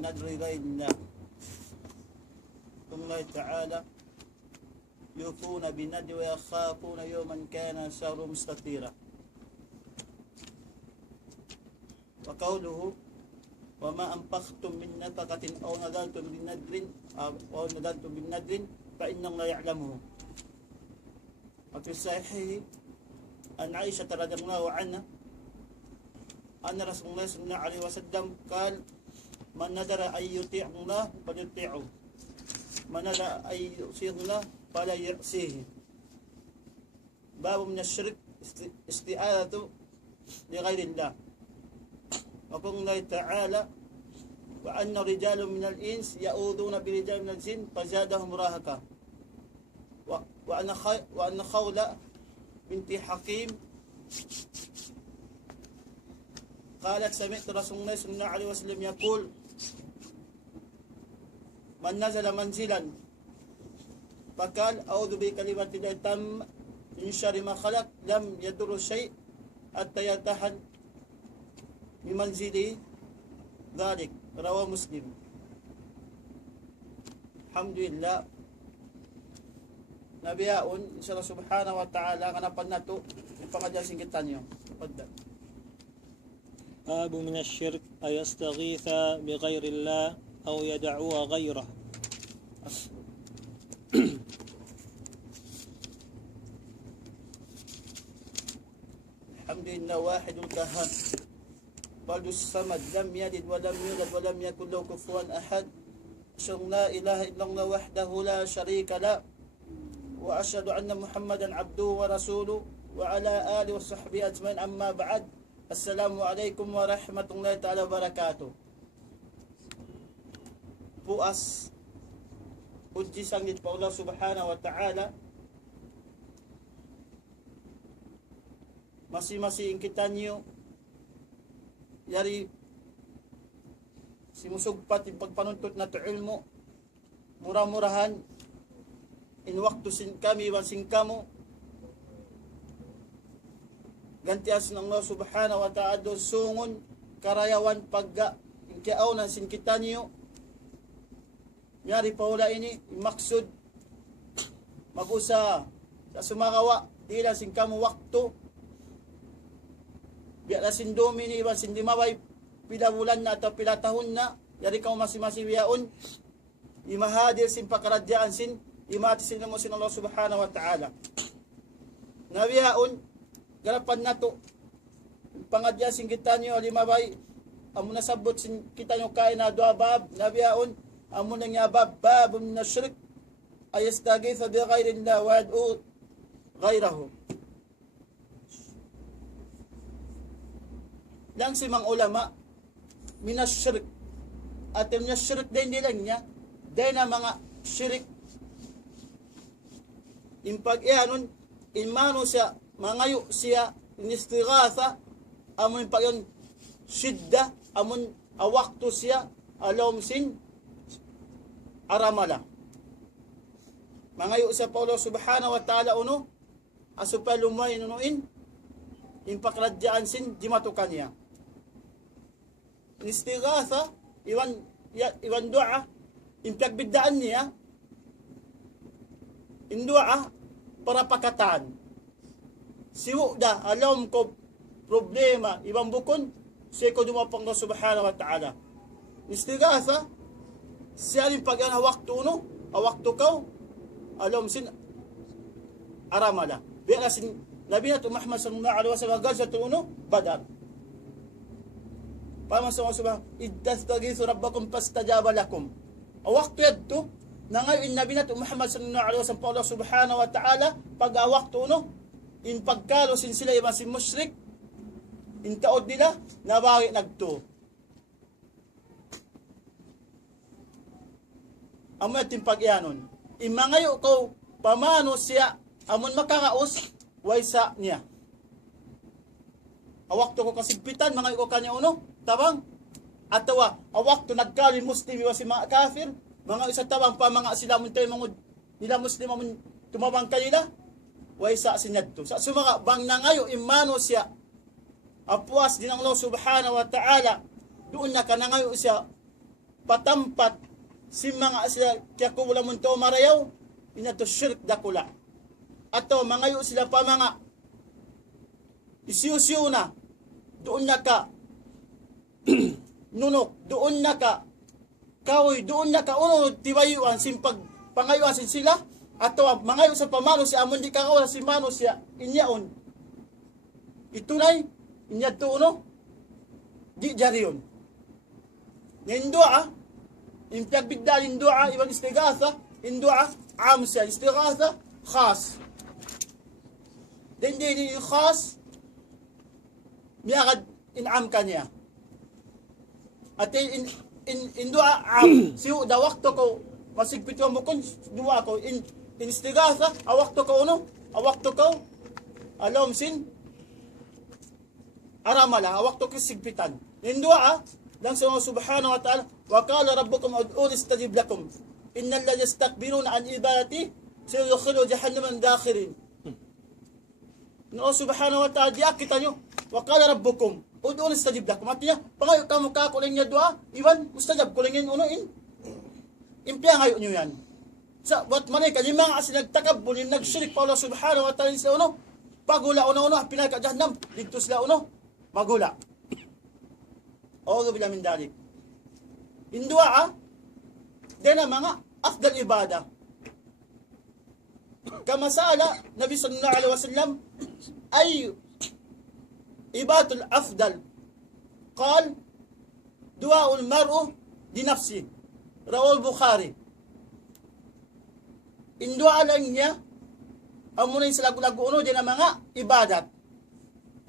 نذر غير الله. قول الله تعالى يوفون بالنذر ويخافون يوما كان شره مستطيرا. وقوله وما أنفقتم من نفقة أو نذرتم بالنذر فإن الله يعلمه. وفي الصحيح عن عائشة رضي الله عنها أن رسول الله صلى الله عليه وسلم قال من نذر أن يطيع الله فليطيعه من نذر أن يعصي الله فلا يعصيه. باب من الشرك استعاذة لغير الله. وقول الله تعالى وأن رجال من الإنس يؤذون برجال من الجن فزادهم رهقا. وأن خولة بنت حكيم قالت سمعت رسول الله صلى الله عليه وسلم يقول من نزل منزلا فقال أعوذ بكلمات الله التامة من شر ما خلق لم يضر شيء حتى يرتحل بمنزله ذلك. رواه مسلم. الحمد لله. Nabiyaon insya Allah subhanahu wa ta'ala kanapan nato ipangadyan singkitan nyo. باب من الشرك أن يستغيث بغير الله أو يدعو غيره. الحمد لله واحد القهار فرد الصمد لم يلد ولم يولد ولم يكن له كفوا أحد. أشهد أن لا إله إلا الله وحده لا شريك له وأشهد أن محمدا عبده ورسوله وعلى آله وصحبه أجمعين. أما بعد. السلام عليكم ورحمة الله تعالى وبركاته. Puas puji sanggit pa Allah subhanahu wa ta'ala. Masing-masing kita nyo yari simusugpat yung pagpanuntot na to ilmo murah-murahan in waktu sin kami wan sin kamo gantias ng Allah subhanahu wa ta'ala sungon karayawan pagga inkiaunan sin kita niyo yari paula ini maksud magusa sa sumagawa dila sin kamo waktu biya sin domini wan sin dimaway pila bulan na atau pila tahun na yari kamo masing-masing wiyaon imahadir sin pakaradyaan sin imati sin mo sin Allah subhanahu wa ta'ala. Nabiyaon garapan nato pangadya sin kita nyo alimabay amo nasabot sin kita nyo kain na dua bab. Nabiyaon amo nang yabab babun na shirk ayastagitha bi ghairillah wa yad'u ghairahu. Lang si mga ulama minas shirk at yung shirk din nila niya dahil na mga shirk impag ihanon imano siya mangayo siya inistighatha amon pag yon shidda amon awakto siya alom sin aramala mangayo siya pa Allah subhanahu wa ta'ala uno asupay lumay nunuin impakradjaan sin di matukan niya inistighatha iwan dua impagbiddaan niya indua para pakatan siwo da alam ko problema ibang bukon siya ko dumapang na subhanahu wa ta'ala istighatha siya rin pag waktu no waktu kau alam sin aramala biya sin Nabi nato Muhammad sallallahu alaihi wasallam gazat uno badar pama sa subhanahu iddastaghithu rabbakum fastajaba lakum waktu yadto na ngayon Nabi nato Muhammad sallallahu alaihi wasallam Allah subhanahu wa ta'ala pag waktu no in pagkalo sin sila iba si musyrik in taod nila nabawi nagto amo ating pag-ianon imangayo ko pamano siya amon makakaos waysa niya awakto ko kasigpitan mangayo ko kanya uno tabang atawa awakto nagkali muslim iba si mga kafir mga isa tawang pa mga sila mun tayo mga nila muslim mun tumabang kanila way sa sinadto sa sumaga bang nangayo imano siya apuas din ang Allah subhanahu wa ta'ala doon na kanangayo siya patampat si mga sila kaya ko wala munto marayaw inato shirk dakula ato mangayo sila pa mga isiyo na doon na ka nunok doon na ka kahoy doon na ka uno tibayuan simpag pangayuan sin sila ato mangayo sa pamano si amon di ka si mano siya inyaon itunay inya to uno di jariyon nin dua impag bigdal in dua ibang istighatha in dua am siya istighatha khas din khas miyagad inam kanya at in dua am siyo da wakto ko masigpit mo kun dua ko in istighatha awakto ko uno awakto ko alom sin aramala awakto ko sigpitan in dua lang sa Allah subhanahu wa ta'ala wa qala rabbukum ud'uni astajib lakum innal ladhina yastakbiruna an ibadati sayadkhuluna jahannaman dakhirin Allah subhanahu wa ta'ala diya kita nyo wa qala rabbukum ud'uni astajib lakum artinya pangayo kamu ka kuling nya dua iwan mustajab kulingin uno impya ngayo nyo yan sa wat manay kalimang as nagtakabbul nagshirk pa Allah subhanahu wa ta'ala sa uno pagula uno pinaka jahannam dito sila uno magula أعوذ بالله من ذلك إن دعاء دينا mga أفضل إبادة كما سأل النبي صلى الله عليه وسلم أي إبادة الأفضل قال دعاء المرء لنفسه رواه البخاري إن دعاء لنيا أمونين سلاgu-lagu uno dina mga ibadat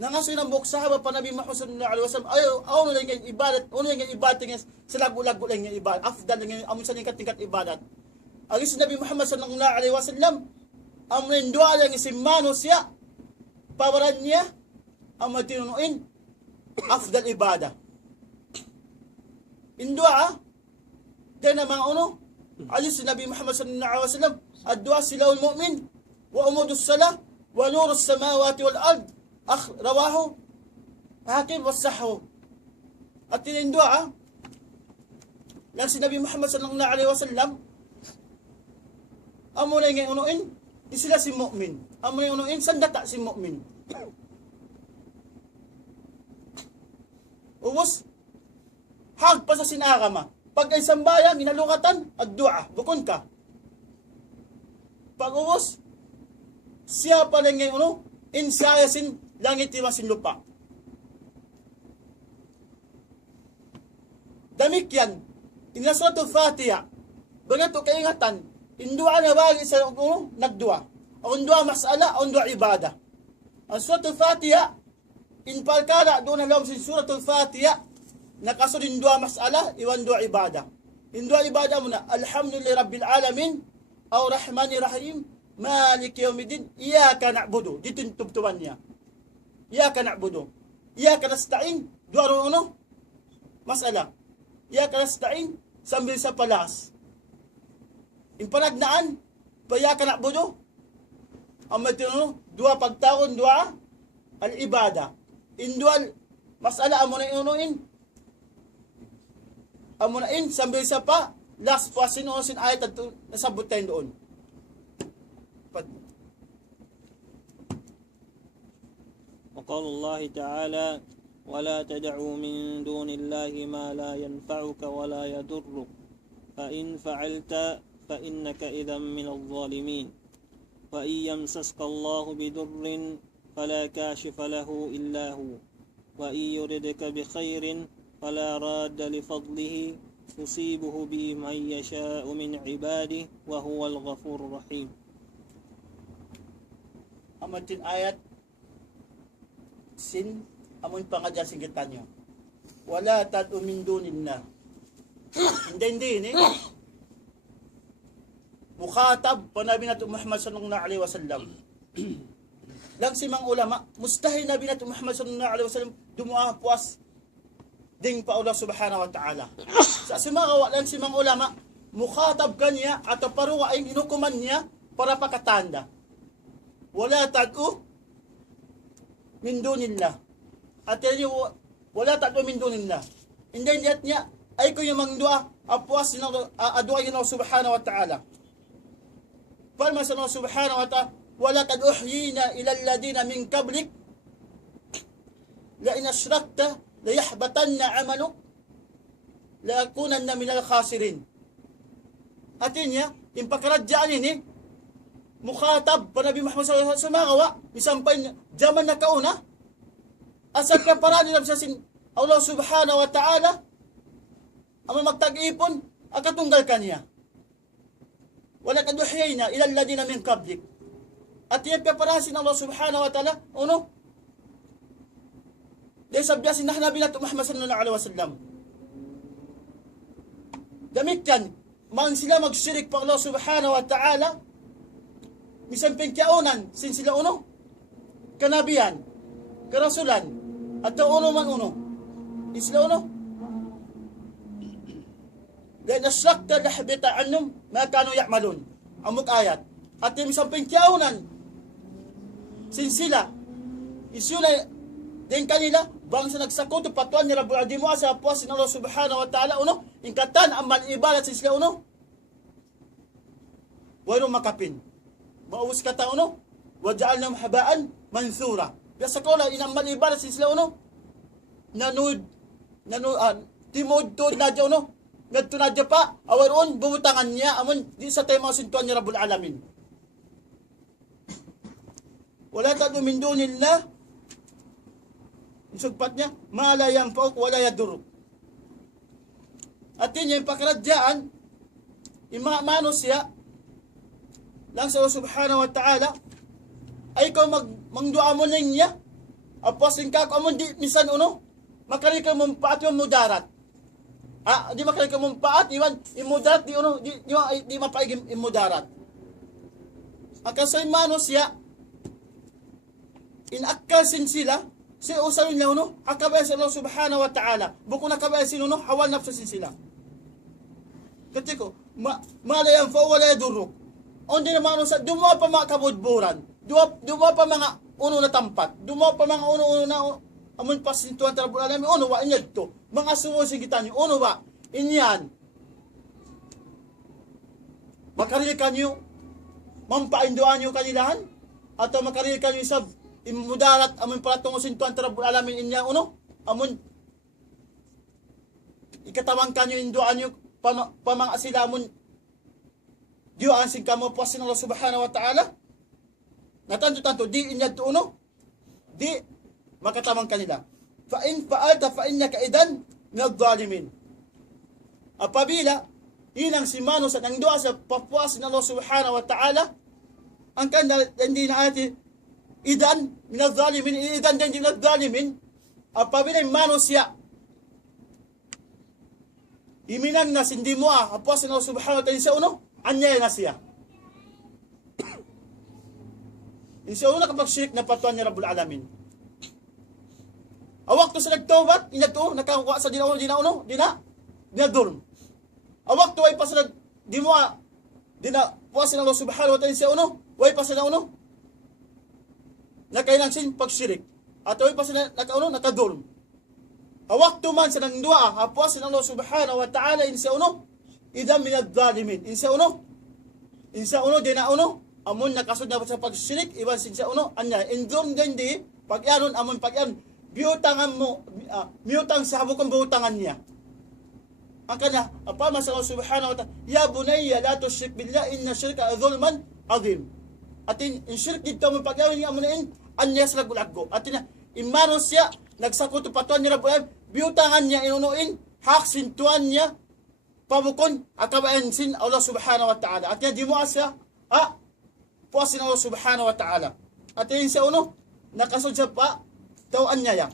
nangasoy ng buhok sahaba pa Nabi Muhammad sallallahu alaihi wasallam ayaw na lang yung ibadat uno yung ibadat nga sila lagu lang yung ibadat afdal lang yung amon sa tingkat ibadat agis Nabi Muhammad sallallahu alaihi wasallam amon dua lang si mano siya pawaran niya ang matinunuin afdal ibada indua din ang mga uno agis Nabi Muhammad sallallahu alaihi wasallam ad-dua silahul mu'min wa umudus salah wa nurus samawati wal ard rawahu hakim wasahu at tinindua lang si Nabi Muhammad sallallahu alaihi wasallam amunay ngay unuin di sila si mu'min amunay unuin sandata si mu'min ubos hag pa sa sinagama pag ay sambayan ginalukatan ad-du'a bukon ka pag ubos siya pa lang ngay uno insayasin langit iwasin lupa. Damik yan. Inasratul Fatiha. Bagato kaingatan. Indua na bagi sa nagdua. Ang dua masala, ang dua ibada. Ang suratul Fatiha, inpalkala doon na lang sa suratul Fatiha, nakasunod dua masala, iwan dua ibada. Indua ibada muna, alhamdulillah rabbil alamin, aw rahmanir rahim, malik yawmiddin, iyaka na'budu. Dito yung tubtuban niya. Iyaka na'budu. Iyaka nasta'in. Duwaro uno. Masala. Iyaka nasta'in. Sambil sa palas. Impanagnaan. Iyaka na'budu. Ang matino. Dua pagtaon. Dua. Al-ibada. Indual. Masala. Amunain unuin. Amunain. Sambil sa pa. Last pasin unusin ayat at nasabot tayo doon. وقال الله تعالى ولا تدعوا من دون الله ما لا ينفعك ولا يضرك فإن فعلت فإنك إذا من الظالمين وإن يمسسك الله بضر فلا كاشف له إلا هو وإن يردك بخير فلا راد لفضله يصيبه به من يشاء من عباده وهو الغفور الرحيم. Amatin ayat sin amon pangadyan singitan nyo. Wala tad'u min dunillah. Hindi ni. Mukhatab pa Nabi natin Muhammad sallallahu alaihi wasallam. Lang si mga ulama, mustahil Nabi natin Muhammad sallallahu alaihi wasallam dumuha puas ding pa Allah subhanahu wa ta'ala. Sa simawa lang si mga ulama, mukhatab kanya at paruwa ay inukuman niya para pakatanda. Wala tad'u min dunillah. At yan wala tad'u min dunillah. Hindi niya ay ko yung mangdua apuas na adua yung Allah subhanahu wa ta'ala. Palma sa Allah subhanahu wa ta'ala, wala kad uhyina ila alladina min qablik la in ashrakta la yahbatanna amaluk la akunanna min al-khasirin. Atin niya, yung pagkaradyaan ini, mukhatab pa Nabi Muhammad sallallahu alaihi wasallam, misampay niya, jaman na kauna, asal ka para nila sa sin Allah subhanahu wa ta'ala, ang magtag-ipon, akatunggal ka niya. Wala kaduhyayna ila alladina min qablik. At yan peparasin Allah subhanahu wa ta'ala, uno, dahil sabyasin na Nabi nato Muhammad sallallahu alaihi wasallam. Damitan, man sila magsirik pa Allah subhanahu wa ta'ala, misan pengkiaunan, sin sila uno, kanabiyan, karasulan, at uno man uno. Di sila uno. Dahil nasrakta lahbita anum, makano ya'malun. Amok ayat. At yung misan pengkiaunan, sin sila, isulay, din kanila, bangsa nagsakuto patuan ni Rabbul Adi Mu'asa apuas sin Allah subhanahu wa ta'ala uno, ingkatan ang malibalat sin sila uno. Wala makapin. Maubos kata uno, waja'alnam habaan mansura. Biasa ko lang, inang malibalat sin sila uno, timod to na dya uno, ngadto na dya pa, awaroon, bubutangan niya, amon, di sa tayo mga sintuan ni Rabbul Alamin. Wala tadu min dunillah, sugpat niya, malayang pauk, wala yaduruk. At yun yung pakaradyaan, imamano siya, lang sa Allah subhanahu wa ta'ala, ay ikaw mangdua mo na niya, apasin ka, amon di, misan uno, makaril ka mong paat yung mudarat. Di makaril ka mong paat, iwan, imudarat, di uno, di mapaigim imudarat. Akasay mano siya, inakasin sila, si usalin na uno, hakabay sa Allah subhanahu wa ta'ala. Buko nakabay sin uno, hawal nafsasin sila. Katiko, malayang fa wala yaduruk. Ondi naman uno sa, dumawa pa mga kabudburan. Dumawa pa mga uno na tampat. Dumawa pa mga uno na, amon pasintuan tarabul alami, uno wa, inyag to. Mga suwosing kita niyo, uno wa, inyan. Makarili ka niyo, mampaindoan niyo kanilahan, atau makarili ka niyo sa, imudarat amon palatong sintuan tarabul alamin inya uno amon ikatawan kanyo induan nyo pamang asilamon diyo ansing kamo po sin Allah subhanahu wa ta'ala natanto di inya to uno di makatamang kanila fa in fa'alta fa innaka idan minadh-dhalimin. Apabila inang si mano sa nang doa sa papuas ng Allah subhanahu wa ta'ala ang kanila hindi na ati idan minadh-dhalimin, idan din minadh-dhalimin, apabila mano siya iminan na sindi mo apos na subhanahu wa ta'ala sa uno anya na siya insa uno kapag syirik na patuan ni Rabbul Alamin awak to sa nagtawbat inato nakakuha sa dina dinadurm awak to ay pasalag di mo dina puas na Allah subhanahu wa ta'ala sa uno way pasala uno nakailang sin pagsyirik. At ay pa sila nakadulm. Awak tuman sa nang dua, hapwas ng Allah subhanahu wa ta'ala insa uno, idam minadh-dhalimin. Insa uno, di na uno, amon nakasud na sa pagsyirik, iban sinsa uno, anya, indurm din di, pag-yanon, amon pag-yanon, biutangan mo, miutang sa habukang biutangan niya. Ang kanya, apama sa Allah subhanahu wa ta'ala, ya bunayya la tusyrik billah, inna syirka dhulman azim. Atin, in shirk dito mo pag-yanon niya, amonain, anya sa lagulaggo. At imano siya, nagsakuto patuan niya Rabbul, biutangan niya inunuin, hak sintuan niya, pabukon, akabayan sin Allah subhanahu wa ta'ala. At yan, di mo asya, puasin Allah subhanahu wa ta'ala. At yan siya uno, nakasod siya pa, tawaan niya yan.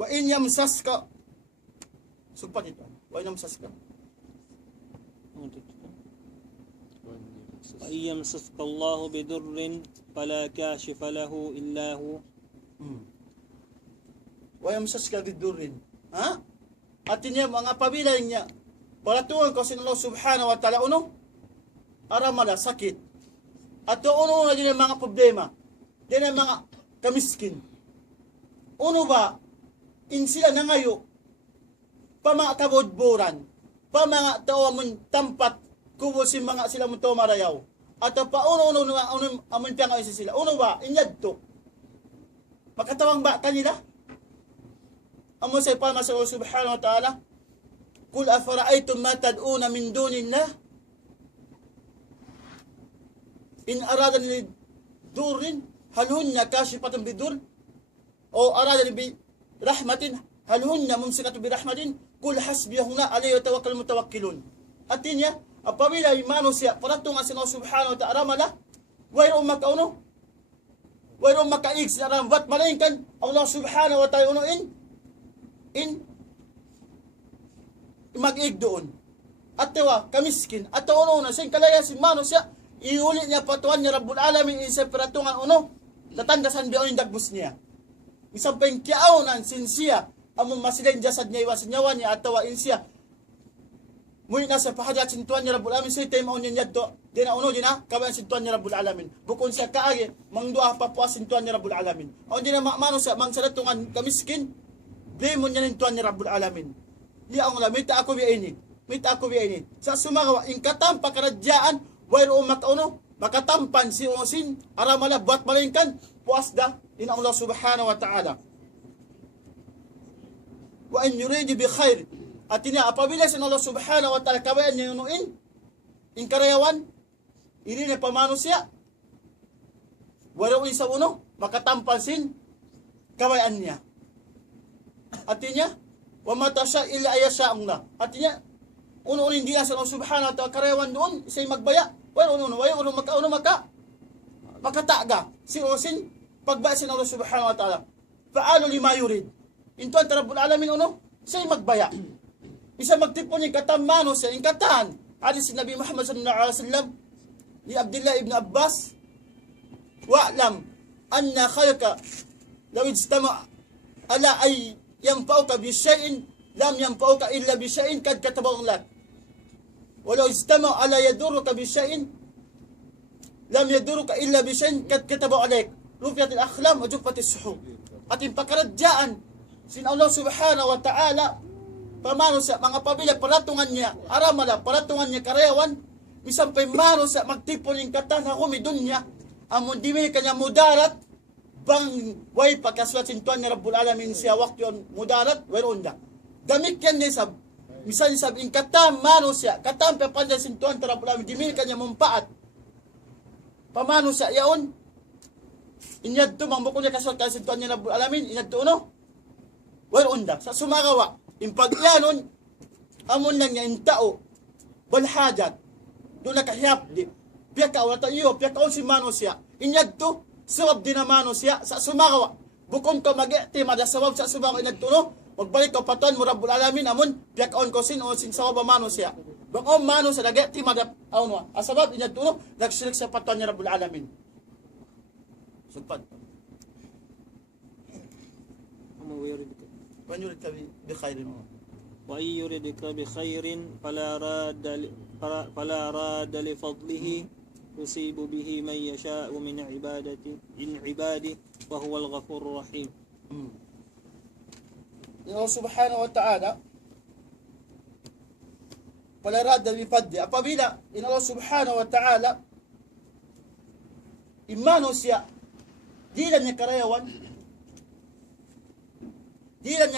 Wa in yamsaska, sugpat ito, wa in yamsaska. وإن يمسسك الله بضر فلا كاشف له إلا هو ويمسسك بضر at niya mga pabilay niya palatuan ko sin Allah subhanahu wa ta'ala uno aramala sakit at uno na din ang mga problema din ang mga kamiskin uno ba in sila nangayo, pa mga kabudburan, pa mga tawamon tampat, kubo si mga sila mo to marayaw. At pa uno amon piang ayos sila. Uno ba, inyad to. Makatawang ba kanila? Amo say pa sa Allah subhanahu wa ta'ala, Kul afara'aytum ma tad'una min dunillah in aradan li durrin hal hunna kashifatan bidur o aradan bi rahmatin hal hunna mumsikatu bi rahmatin kul hasbiyahuna alayhi tawakkal mutawakkilun. Artinya apabila manusia peratung asin Allah subhanahu wa ta'ala mala wayro makauno wayro makaig sa rambat malainkan Allah subhanahu wa ta'ala in mag-ig doon. At tawa, kamiskin. At tawa na, sa kalaya si manusia, iulit niya patuan niya Rabbul Alamin, isa peratungan uno, tatandasan biya yung dagbus niya. Isang pengkiaw ng sinsiya, among masilain jasad niya, iwasin nyawa niya, at tawa insiya. Muli na sa pahadat sintuan niya Rabbul Alamin, sa itay maun niya do, di na uno, di na, kabayan sintuan niya Rabbul Alamin. Bukon sa kaagi, mangdua papuas sintuan niya Rabbul Alamin. O di na manusia, mangsalatungan kamiskin, di mo niya nintuan niya Rabbul Alamin. Liya ang mita ako biya ini. Sa sumagawa, ingkatam pakaradyaan, wayro makauno, makatampan si osin, aramala bat malingkan, puasda, ina Allah subhanahu wa ta'ala. Wa an yuridi bi khair. At ina, apabila si Allah subhanahu wa ta'ala, kabayan niya yunuin, ingkarayawan, ini na pamano siya, wayro isa uno, makatampan sin, kabayan niya. At ina, wa matasya illa ayasya Allah. Artinya, uno-uno hindi sa Allah subhanahu wa ta'ala karayawan doon, isa'y magbaya. Uno makataga. Si Osin, pagbasin Allah subhanahu wa ta'ala. Paalo lima yurid. Intuan Rabbul Alamin uno, isa'y magbaya. Isa magtipon yung katamano sa ingkatan. Hadis si Nabi Muhammad sallallahu alaihi wasallam ni Abdullah ibn Abbas, wa'lam anna khalqa law ijtama ala ay yanfa'uka bisya'in lam yanfa'uka illa bisya'in kad katabahu lak. Walau ijtama'u ala yaduruka bisya'in lam yaduruka illa bisya'in kad katabahu alayk. Rufiyatil akhlam wa juffatis suhub. At yung pakaradyaan sin Allah subhanahu wa ta'ala pamano sa mga pabila paratungan niya aramala paratungan niya karayawan misampay mano sa magtipon yung katan hakumi dunya amon dimi kanya mudarat bang way pagkasulat sintuan ni Rabbul Alamin siya wakyon mudarat wayronda gamit yan niya sab misan sab in katam mano siya katam papanda sintuan ni Rabbul Alamin dimil kanya mumpaat pamano siya yaon inyad to mambukon niya kasulat ka sintuan ni Rabbul Alamin inyad to uno wayronda sa sumagawa impag yanon amon lang niya in tao balhajat doon nakahiyap di piyakaw na tayo piyakaw si mano siya inyad to sawab din naman siya sa sumagawa. Bukon ko mag-itim ada sawab sa sumagawa inagtuno. Magbalik ko patuan mo Rabbul Alamin amon piyakaon ko sin sawab mano siya. Bang mano sa nag-itim ada awno. Asabab inagtuno nagsilik sa patuan ni Rabbul Alamin. Sumpan. Wa yuridka bi khairin. Wa yuridka bi khairin fala radda li fadlihi يصيب به من يشاء من عباده وهو الغفور الرحيم. Allah subhanahu wa ta'ala wala radda bi fadli apabila Allah subhanahu wa ta'ala imano siya dilan niya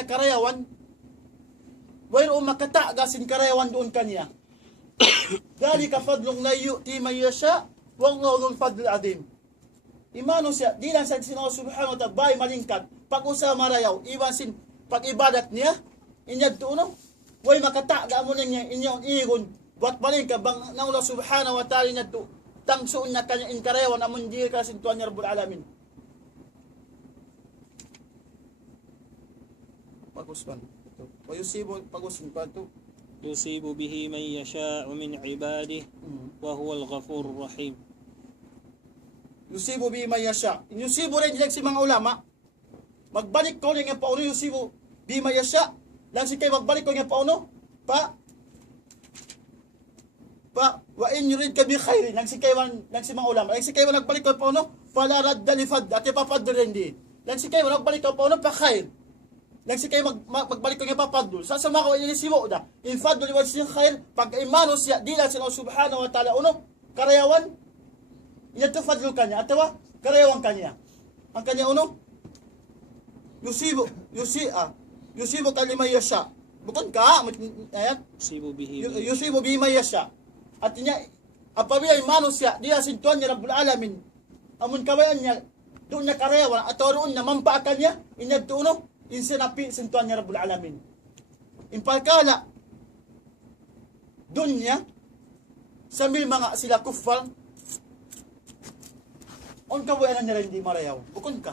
karayawan wayro makataga sin karayawan doon kanya. Dalika fadlung la yu'ti man yasha wallahu dhul fadl adim. Imano siya di lang sa Allah subhanahu wa ta'ala bay malingkat pag-usa marayaw iwan sin pag-ibadat niya inyad tuno way makataga mo niya inyong igon buat malingkat bang na Allah subhanahu wa ta'ala inyad tu tangsuon na kanya inkarayawan amon di ka sintuan ni Rabbul Alamin. Pag-usban wa yusibu pag-usban pa to يصيب به من يشاء من عباده وهو الغفور الرحيم. Yusibu bi man yasha. Yusibu rin lang si mga ulama. Magbalik ko nga pauno yusibu bi man yasha. Lang si kay magbalik ko nga pauno pa wa in yurid ka bi khairin. Lang si mga ulama. Lang si kay nagbalik ko pauno pala radda li fad at ipapadren di. Lang si kay nagbalik ko pauno pa khair. Nagsi kayo magbalik ko nga papadul. Sa sama ko inisibo da. In fadul wa sin khair pag imano siya dila sa Allah subhanahu wa ta'ala uno karayawan ina to fadul kanya atawa karayawan kanya. Ang kanya uno yusibo kalima yasha. Bukod ka ayan yusibo bima yasha. At niya apabila imano siya dila sin tuan niya Rabbul Alamin. Amun kawayan niya doon niya karayawan at doon na mampaakan niya inadto uno insinapi sintuan niya Rabbul Alamin. Impalkala dunya sambil mga sila kuffar on kawayan niya hindi marayaw. Bukod ka.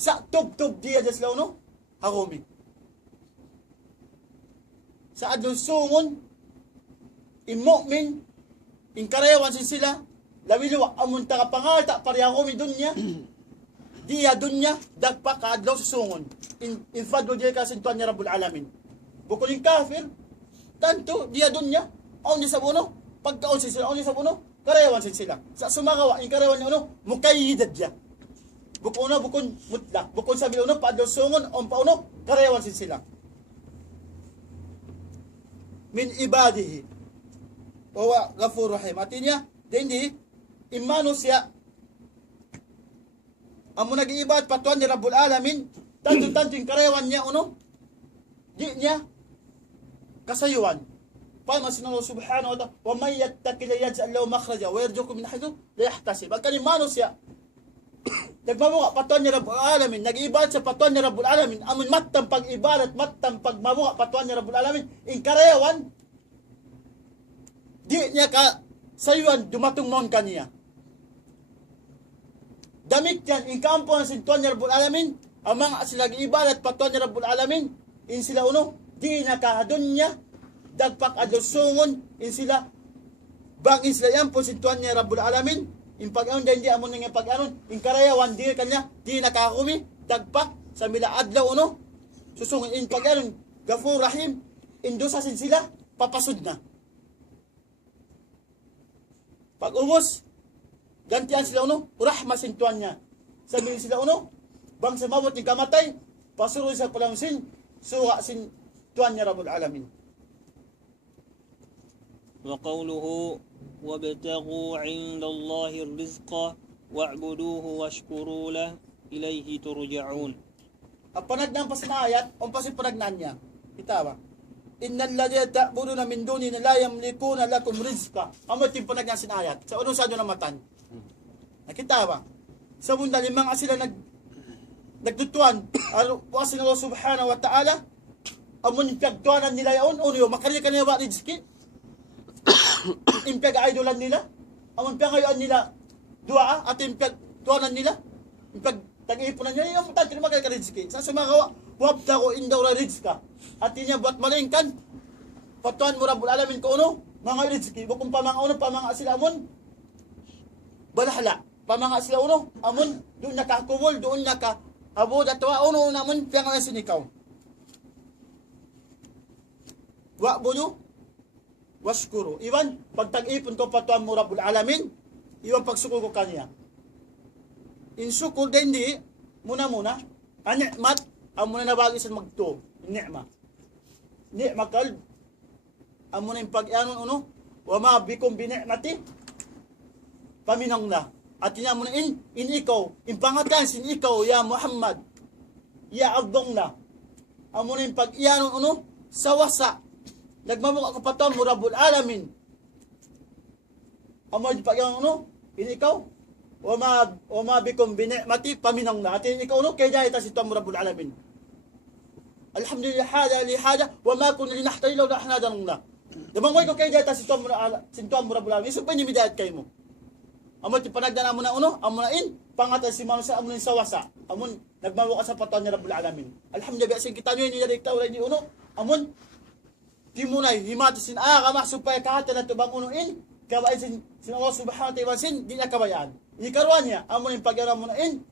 Sa tub dia jas launo harumi. Sa adlong sungon immu'min in karayawan sila lawiluwa amun ta kapangalta parehumi dunya. Dia dunya dagpa kaadlaw sa sungon. In fadlo dia ka sintuan niya Rabbul Alamin. Bukuling kafir tanto dia dunya on sa buno pagkaon sila on sa buno karayawan sila. Sa sumagawa in karayawan niya uno mukayyidad dia. Bukon mutlak. Bukon sa biluno paadlaw sungon on pauno karayawan sila. Min ibadihi wa huwa ghafurur rahim. Artinya hindi imano siya amo nag-iibad patuan ni Rabbul Alamin tanto yung karayawan niya uno di niya kasayuan pa masin Allah subhanahu wa ta'ala wa may yattaqi la yaj'al lahu makhraja wa yarzuqhu min haythu la yahtasib pagka imano siya nagmamunga patuan ni Rabbul Alamin nag-iibad sa patuan ni Rabbul Alamin amon mattam pag-ibadat mattam pagmamunga patuan ni Rabbul Alamin in karayawan di niya ka sayuan dumatong mon kaniya damit yan, in kampo ng sintuan ni Rabbul Alamin, ang mga sila ibadat patuan ni Rabbul Alamin, in sila uno, di nakahadon niya, dagpak adosungon, in sila, bang in sila yan po sintuan ni Rabbul Alamin, in pag-anon, hindi amon nga pag-anon, in karayawan, di kanya, di nakakumi, dagpak, sa mila adlaw uno, susungon, in pag-anon, Ghafur Rahim, indusasin sila, papasod na. Pag-ubos, gantian sila uno, rahma sintuan niya. Sabihin sila uno, bang sa mabot ng kamatay, pasuroy sa palamsin, suha sintuan niya Rabbul Alamin. وقوله وابتغوا عند الله الرزق واعبدوه واشكروا له إليه ترجعون. Ang panagnan pa sa ayat, ang pasin panagnan niya. Kita ba? Innal ladina ta'buduna min dunina la yamlikuna lakum rizqa. Amo tin panagnan sa ayat. Sa unong sadyo na matan. Nakita ba? Sa munda limang sila nagtutuan wasin Allah subhanahu wa ta'ala amon pagtuanan nila yaon uno makarili ka nila ba rizki impag idolan nila amon pangayon nila dua at impag tuanan nila impag tag-ipunan nila yung tanti na makarili ka rizki sa sumagawa wabda ko indaw na rizka at niya buat malingkan patuan mo Rabbul Alamin ko uno mga rizki bukong pamanga sila amon balahala pamanga sila uno amon doon nakakumol doon naka abod at uno namon pinangalan sinikaw wa buno waskuro iwan pagtag-ipon ko patuan mo Rabbul Alamin iwan pagsukul ko kanya insukul din di muna an-ni'mat amuna na bagay sa magto ni'ma kalb amuna yung pag-anon uno wa ma bikum bi ni'mati paminang na at niya muna in ikaw in pangatan sin ikaw ya Muhammad ya Abdong na amuna yung pag-anon uno sawasa nagmamuk ako patuan mo Rabbul Alamin amuna yung pag-anon uno in ikaw wa ma bikum bi ni'mati paminang na at ikaw uno kaya dahil ta si tuan mo Rabbul Alamin alhamdulillah hada li hada wa ma kun linahtali law nahnadan na damang ko kaya dahil ta si tuan mo Rabbul Alamin so pa niyo midayat kayo mo amon ti panagdan amo na uno amo na in pangatan si manusa amo sa wasa amon nagmawo ka sa patuan ni Rabbul Alamin alhamdulillah sin kita niyo ni direkta wala ni uno amon di mo na himati sin kama supaya kahatan na tubang uno in kabain sin Allah subhanahu wa ta'ala sin di na kabayaan ikarwan niya amo na pagara mo na in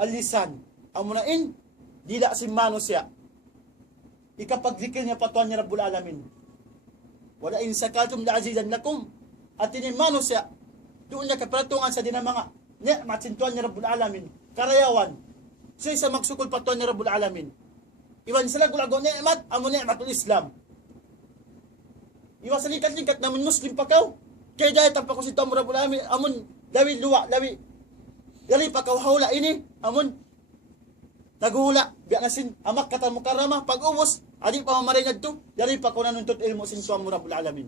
alisan amo na in dila si manusia ikapagrikil niya patuan ni Rabbul Alamin wala in sakaltum la azidannakum at ini manusia doon niya kapalatungan sa dinang mga ni'mat sintuan ni Rabbul Alamin karayawan So isa magsukol patuan ni Rabbul Alamin. Iwan sila gulago ni'mat, amo ni'matul Islam. Iwan sa likat-likat namin Muslim pa kaw. Kaya dahil tapos ko si Tom Rabbul Alamin, amon lawi luwa, lawi. Dali pa kaw haula ini, amon naguhula, biya nasin amak kata mukarrama, pag ubos, adi pa mamaray na to, dali pa ko nanuntot ilmo sin Tom Rabbul Alamin.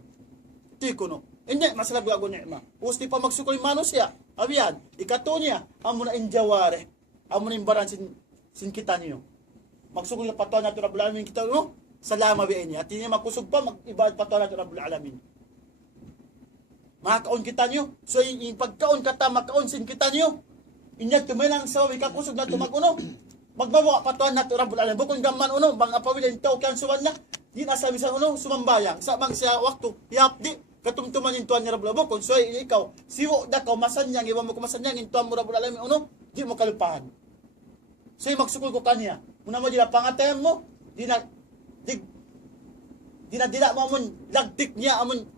Iti ko no. Hindi, masalag gulago ni'ma. Usti pa magsukol manos siya. Abiyan, ikato niya, amo na injaware. Amo na imbaran sin kita niyo. Magsugol na patuan nato Rabbul Alamin kita no. Salama biya niya. At hindi makusog pa mag-ibad patuan nato Rabbul Alamin. Makakaon kita niyo. So yung pagkaon kata makaon sin kita niyo. Inyag tumalang sa ikakusog na tumaguno. Magbawa patuan nato Rabbul Alamin. Bukong gaman uno bang apawilin taw kan suwan na. Di nasabi sa uno sumambayang. Sa bang siya waktu yapdi katumtuman yung tuwan ni Rabbul Alamin. Kung so ikaw siwo da ka masanyang iwan mo ko masanyang yung tuwan mo Rabbul Alamin uno. Di mo kalupahan. So magsukol ko kanya. Muna mo dila pangatayan mo, dila mo amon lagtik niya amon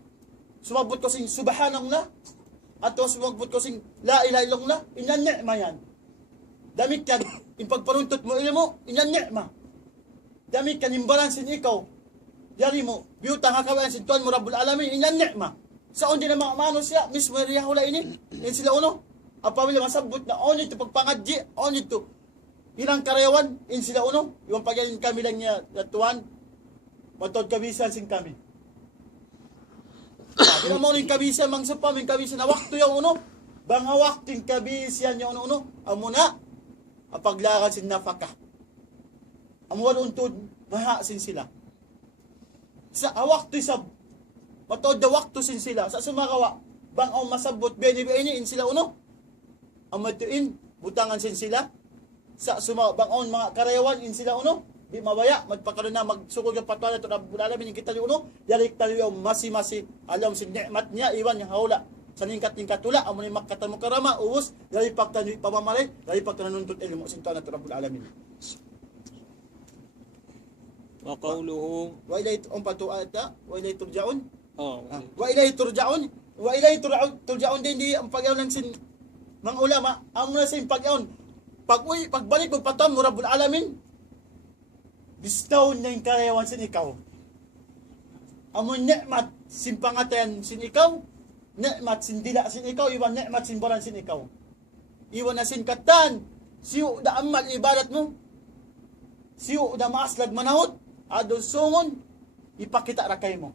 sumabot ko sing subhanallah at sumabot ko sing la ilaha illallah inan ni'ma yan. Damit yan yung pagparuntot mo ilmo inan ni'ma. Damit kan imbalan sin ikaw. Yari mo biyutang hakawan sin tuwan mo Rabbul Alamin inan ni'ma. Sa on din ang mga manos siya mismo riya hula ini. Yan sila uno. Apabila masabot na on ito pagpangadji on ito ilang karyawan, in sila uno, yung pagyayin kami lang niya, tuwan, matod kabisan sin kami. Bila mo rin kabisan, mang sapa, may kabisan, awak to yung uno, bang awak ting kabisan yung uno, amo na, apaglakan sin nafaka. Amuan untod, maha sin sila. Sa awak to isa, matod da wakto sin sila, sa sumakawa, bang ang masabot, beni-beni, in sila uno, amatuin, butangan sin sila, sa sumabangon mga karayawan in sila uno di mabaya magpakaroon na magsukol ng patuan ito Rabbul Alamin yung kita uno dalik tayo masi alam sin ni'mat niya iwan yung haula sa ningkat tula amo ni makkatan mo karama uwos dali pagtan pamamalay dali pagtan nuntut ilmo sin tuan ito Rabbul Alamin wa qawluhu wa ilay patuata wa ilay turjaun oh wa ilay turjaun din di ang pagyaw ng sin mga ulama amo na sin pagyaw pagbalik mo patuan mo Rabbul Alamin, bistaw na yung karayawan sin ikaw. Amon ni'mat sin pangatayan sin ikaw, ni'mat sin dila sin ikaw, iwan ni'mat sin baran sin ikaw. Iwan na sin katan, siyo da amal ibadat mo, siyo da maaslag manahot, adol sungon, ipakita rakay mo.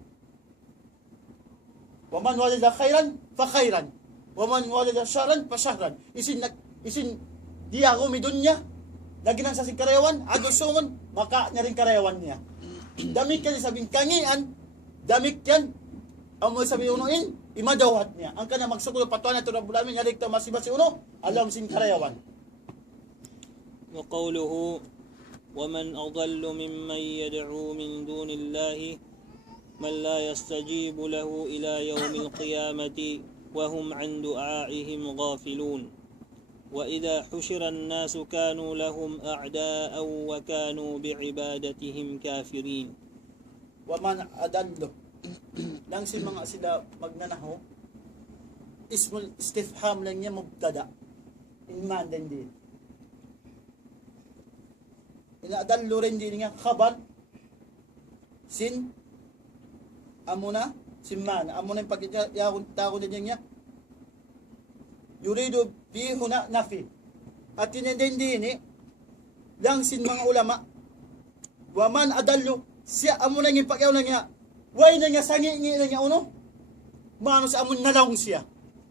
Waman walida khairan, fa khairan. Waman walida syaran, fa syahran. Isin diya dunya lagi nang sa karayawan agusungon maka nya rin karayawan niya damit kan sabing kangian damit yan amo sabi unoin imadawat niya ang kana magsugod patuan ato Rabbul Alamin nya rikta masibasi uno alam sin karayawan wa qawluhu wa man adallu mimman yad'u min dunillahi man la yastajibu lahu ila yawmil qiyamati wa hum an du'aihim ghafilun وإذا حشر الناس كانوا لهم أعداء وكانوا بعبادتهم كافرين ومن أدل lang si mga sila magnanaho ismul istifham lang niya mubtada iman din inaadallo rin din nga khabar sin amuna simman amuna yung pagkakayahon tako din niya yurido bi huna nafi at tinendin lang sin mga ulama waman adallo siya amo nang ipakyaw na nga way na nga sangi na nga uno mano sa amon nalawng siya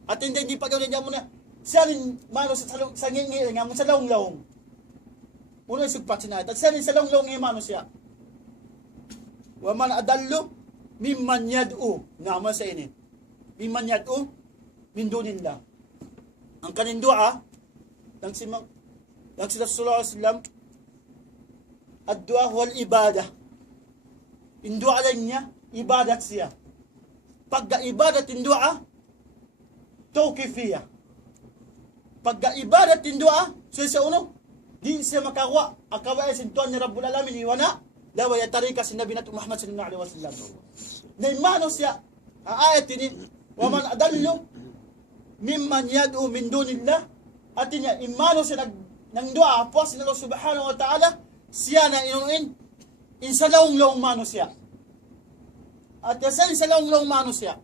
at hindi pagyaw na niya muna siya rin mano sa sangi nga amon sa lawng uno isugpat sinayat at siya rin sa lawng nga mano siya waman adallo mimman yad'u nga sa ini mimman yad'u min dunillah ang kanin dua ng sila sallallahu alaihi wasallam ad-dua wal ibadah indua lang niya ibadat siya pagka ibadat indua tawqifiyya pagka ibadat indua so sa uno di siya makawa akawa sin tuan ni Rabbul Alamin iwana dawa ya tarika sin Nabi Muhammad sallallahu alaihi wasallam na imano siya ang ayat ini wa man adallu mimman yad'u min dunillah at niya imano siya ng dua, puas na Allah subhanahu wa ta'ala, siya na inunuin, insalawng-lawng mano siya. At sa insalawng-lawng mano siya.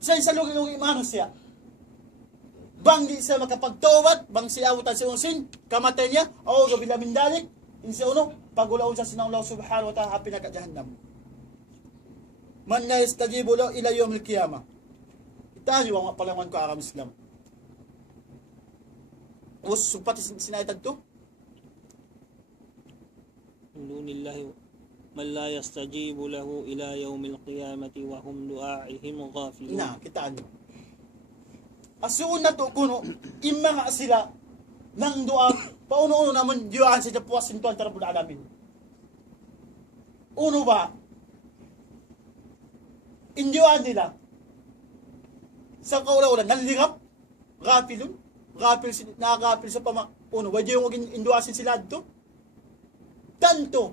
Sa insalawng-lawng mano siya. Bang di siya makapagtawad, bang siya awutan siya usin, kamatay niya, o gabila mindalik, insa pagulaon sa sinang Allah subhanahu wa ta'ala, hapi na jahannam. Man na yastajibu lahu ila yawmil qiyamah. Itahan yung mga palaman ko aram Islam. Us supati sinaitan to? من دون الله من لا يستجيب له إلى يوم القيامة وهم دعائهم غافلون. Na, kitaan nyo. Asuun na to kuno, imma nga sila ng dua, pauno-uno naman diyan sa puwas sinto ang tarabul alamin. Uno ba? Indiyaan nila. Sa kaula-ula, nalingap, gafilun, nakagafil sa pama, uno, wadi yung induasin sila dito. Tanto,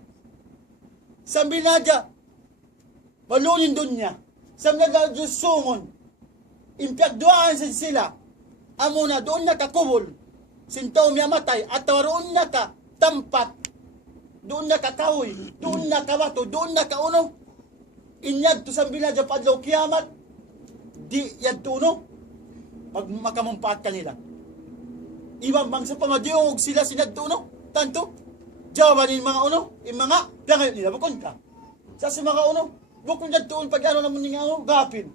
sa binadya, malunin dun niya, sa binadya sungon, impyagduaan sila, amuna doon na kakubol, sintaw miya matay, at waroon na ka tampat, doon na kakahoy, doon na kawato, doon na kauno, inyad to sa binadya padlaw kiyamat, di yad tuno, makamumpat kanila. Ibang bangsa pamadiyong sila sinagtuno, tanto, jawaban yung mga yung mga, ngayon nila, bukon ka. Sa mga bukon dyan tuon, pag ano naman yung gapin.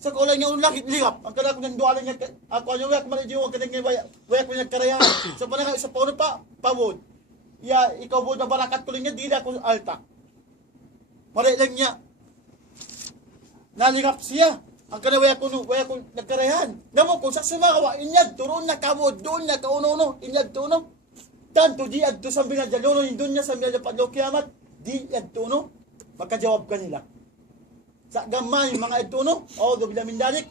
Sa kulay nga lakit lihap, ang kalakong ng duwalan niya, ako ano, wayak malidiyo, ang kanang wayak mo niya karayahan. Sa panaka, isa pa pawod. Ya, ikaw po na barakat ko lang niya, di na ako alta. Maray lang niya. Nalingap siya. Ang kanang wayak ko nagkarayahan. Namo ko, sa sumakawa, inyad, turon na kamod, doon na kauno-uno, inyad tuno. Tanto di adto sa binadya, lolo yung doon niya sa binadya padlaw kiyamat, di adto magkajawab ka nila. Sa gamay, mga adto o gabila mindalik,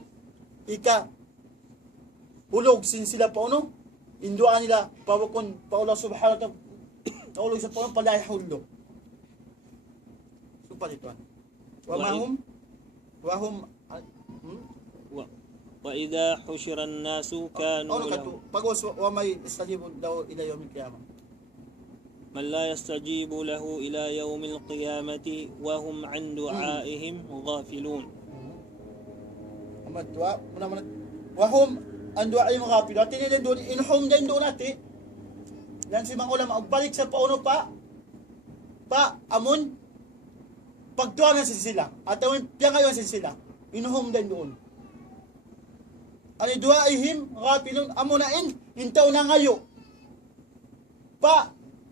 ika, hulog sin sila pa induan nila, pawakon, paula subhanahu wa ta'ala, naulog sa pauno, palay hulog. So, palituan. Wahum, وإذا حشر الناس كانوا لهم pagos wa may istajibu daw ila yawmil qiyamah. من لا يستجيب له إلى يوم القيامة وهم عن دعائهم غافلون. Amatwa, muna wahum an du'ay mga kapilo. Tinilin doon, inhum din doon natin. Yan si mga ulama, balik sa pauno pa, amon, pagtuwanan sila. At awin, piya ngayon sila. Inhum din doon. Ani duaihim ghafilun amunain hintaw na ngayo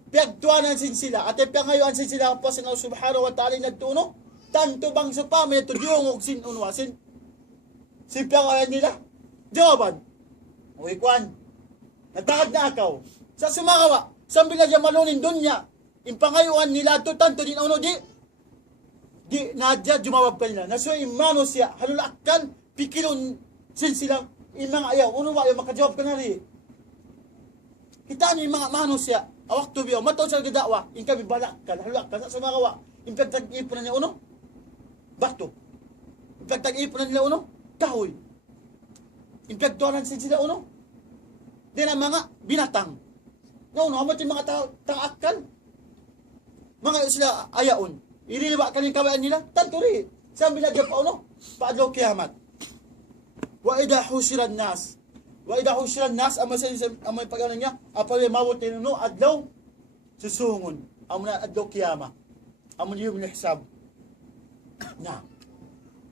piyagtuanan sin sila at piyangayoan sin sila po sa Allah subhanahu wa ta'ala nagtuno tanto bang sa pa may tudyong og sin unwasin si piyangayan nila jawaban uy kwan nataad na akaw sa sumakawa sa binadya malunin dunya impangayuan nila to tanto din uno di nadya jumawab pa nila naso imano siya halulakan pikilon sin sila yung mga ayaw, uno ba yung makajawab ka na rin. Kita niyo yung mga manos siya, awak tubiyo, mataw sa gadawa, yung kami balak ka, halak ka, sa mga kawa, yung pagtag-ipon na niya uno, bakto. Yung pagtag-ipon na nila uno, kahoy. Yung pagtuanan sila uno, din ang mga binatang. Uno, hamat yung mga tangakal, mga sila ayaon. Iriliwa ka rin kawaan nila, tanto rin. Saan binadya pa uno, paadlaw kiyamat. Wa idha husyira an-nas amay pag-ano niya apay mawot ni no adlaw susungon amuna adlaw kiyama amun yung hisab na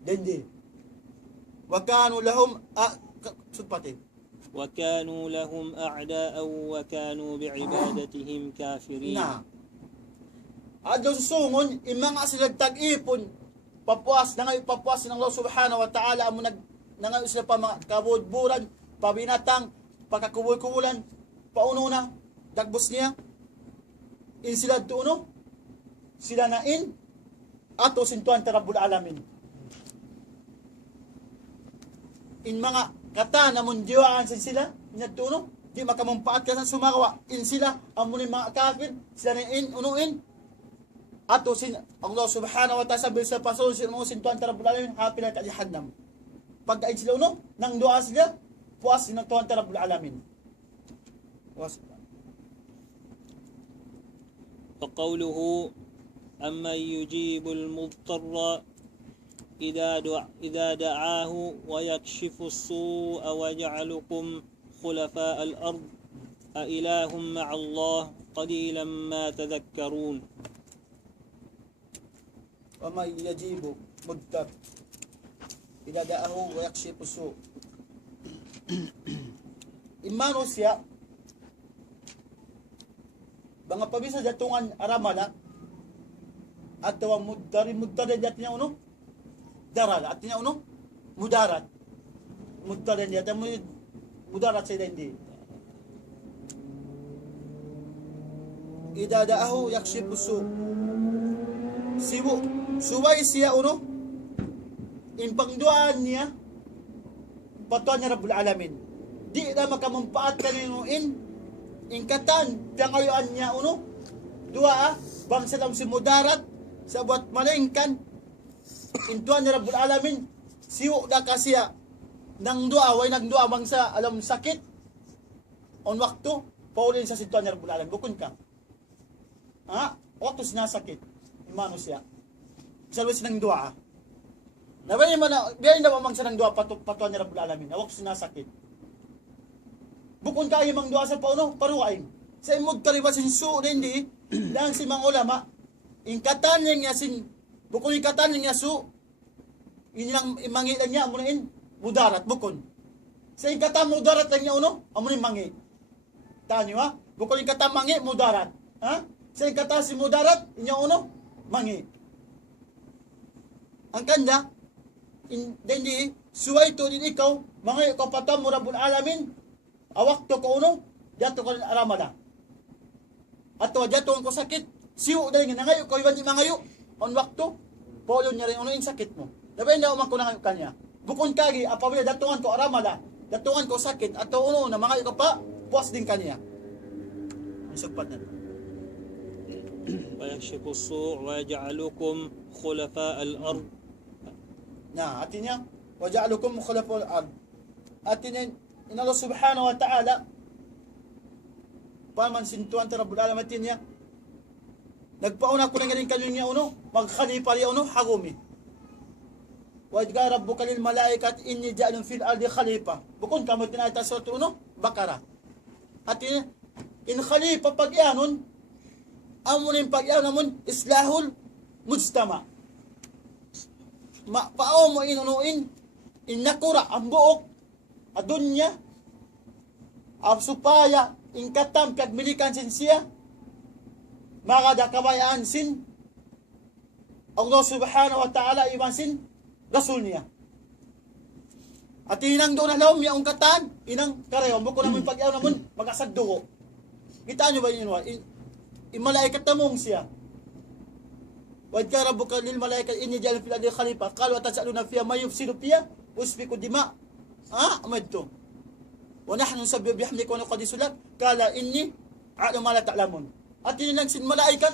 dendi wa kanu lahum sutpati وكانوا لهم أعداء وكانوا بعبادتهم كافرين. Na adlaw susungon imang sila tag-ipon papuas ng Allah subhanahu wa ta'ala amon nangayon sila pa mga kabudburan, pabinatang, pagkakubulan, pauno na, dagbos niya, in sila tuno, sila na ato sintuan tarabul alamin. In mga kata na mundiwaan sila, inatuno, di makamumpaat ka sa sumakawa, in sila, amunin mga kafir, sila na unuin, ato Allah subhanahu wa ta'ala sabi sa pasul, sila mga sintuan tarabul alamin, hapi na kalihannam. Pagkain sila nang doa sila, puas ng Tuhan Rabbul Alamin. وقوله أمن يجيب المضطر إذا دعاه ويكشف السوء ويجعلكم خلفاء الأرض أإله مع الله قليلا ما تذكرون. ومن يجيب مضطر إذا دعاه ويكشف السوء. Imano siya mga pabisa datungan aramala at tawang muddari dati niya uno daral at niya uno mudarat muddari niya mudarat sa hindi idadaahu yakshipu su suway siya uno impangduan niya patuan niya Rabbul Alamin di na makamumpaat kaninuin ingkatan pangayuan niya uno dua bang salam si mudarat sa buat malingkan intuan ni Rabbul Alamin siwo da kasya nang dua way nang dua bang sa alam sakit on waktu paulin sa sintuan ni Rabbul Alamin bukun ka waktu sinasakit imano siya salwis nang dua nabay man biyain na bang sa nang dua patuan ni Rabbul Alamin waktu sinasakit bukon kayo mang dua sa pauno, paruwain. Sa imod kariba sinsu na hindi, lang si mga ulama, ingkatan niya sin, bukon ingkatan niya su, inilang mangilan niya, amunin, mudarat, bukon. Sa ingkatan mudarat lang niya uno, amunin mangi. Taan niyo ha? Bukon ingkatan mangi, mudarat. Ha? Sa ingkatan si mudarat, inya uno, mangi. Ang kanda, hindi, suway to din ikaw, mga kapatang mo Rabbul Alamin, awak to ko uno, dato ko aramada. Ato dato ko sakit, siyo dahil nga nangayo, ko iban di mangayo, on wakto, polo niya rin uno yung sakit mo. Dabay na umak ko nangayo kanya. Bukon kagi, apabila datungan ko aramada, datungan ko sakit, ato uno na mangayo ka pa, puas din kanya. Ang sugpat na. ويكشف السوء ويجعلكم خلفاء الأرض. Na, atin niya, waja'alukum khulafa'al ard. Atin niya, in Allah subhanahu wa ta'ala paman sintuan ta Rabbul Alamin niya nagpauna ko na galing kanyo niya uno magkhalifa niya uno hagumi wa idga rabbuka lil malaikat inni ja'alun fil ardi khalifa bukon kamo tinayta sa uno Bakara at in khalifa pagyanon amunin pagyanon amon islahul mujtama pao mo inunuin innakura ang buok adunya supaya ingkatam pagmilikan sin siya makada kabayaan sin Allah subhanahu wa ta'ala iwan sin rasul niya at inang doon na lawom niya ungkatan inang kareyo buko naman pag-iaw naman mag-asagdugo kita nyo ba yun imalaikat namong siya wad ka rabbuka lil malaikat inni ja'alun fil ardi khalifa qalu atasaluna fiha may yufsidu fiha usfiku dima amadto wa nahnu nusabbihu bihamdika wa nuqaddisu lak qala inni a'lamu ma la ta'lamun at lang sin malaikat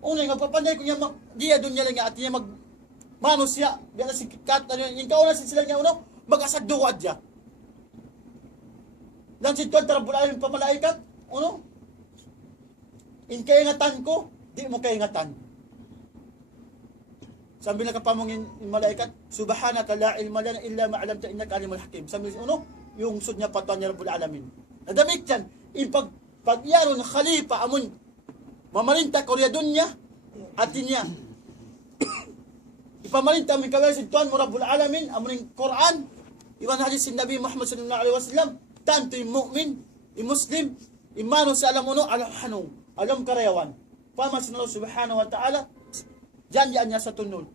unay magpapanday ko niya dia dunya lang at niya mag manusya biya si kat in kauna sin sila niya uno mag-asagduwad dia lang sin tuwan Rabbul Alamin pa malaikat uno in kaingatan ko di mo kaingatan sabi na kapamong yung malaikat, subhanaka la ilma lana illa ma 'allamta innaka alimul hakim. Sabi uno, yung sud niya patuan ni Rabbul Alamin. Nadamik yan, in pagyaron khalifa amon mamalinta Korea dunya atin niya. Ipamalinta mi kaway si tuan mo Rabbul Alamin amon yung Quran, iwan hadis si Nabi Muhammad sallallahu alaihi wasallam, tanto yung mu'min, yung muslim, imano sa alam uno alam alam karayawan. Pama sa Allah subhanahu wa ta'ala janjian niya sa tunol.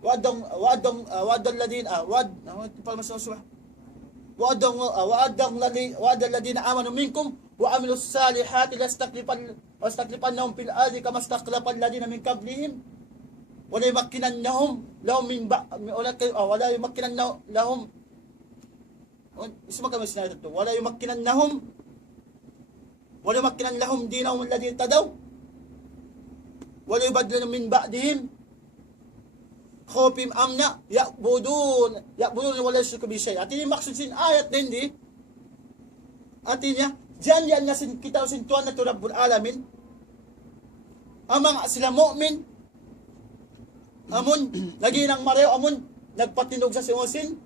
Wadang ladina ladina amanu minkum wa amilus salihati lastaklifannahum fil ardi kama staklafa alladina min qablihim wa la yumakkinannahum lahum wala yumakkinannahum lahum isma kami sinayad ito wala yumakkinannahum dinahum alladhi tadaw wala yubadlan min ba'dihim khawfim amna ya'budun wala yushriku bi shay. At ini maksud sin ayat din di. At niya Diyan na kita sintuan na ito Rabbul Alamin. Amang sila mu'min. Amon, lagi nang mareo, amon, nagpatinog sa sinusin.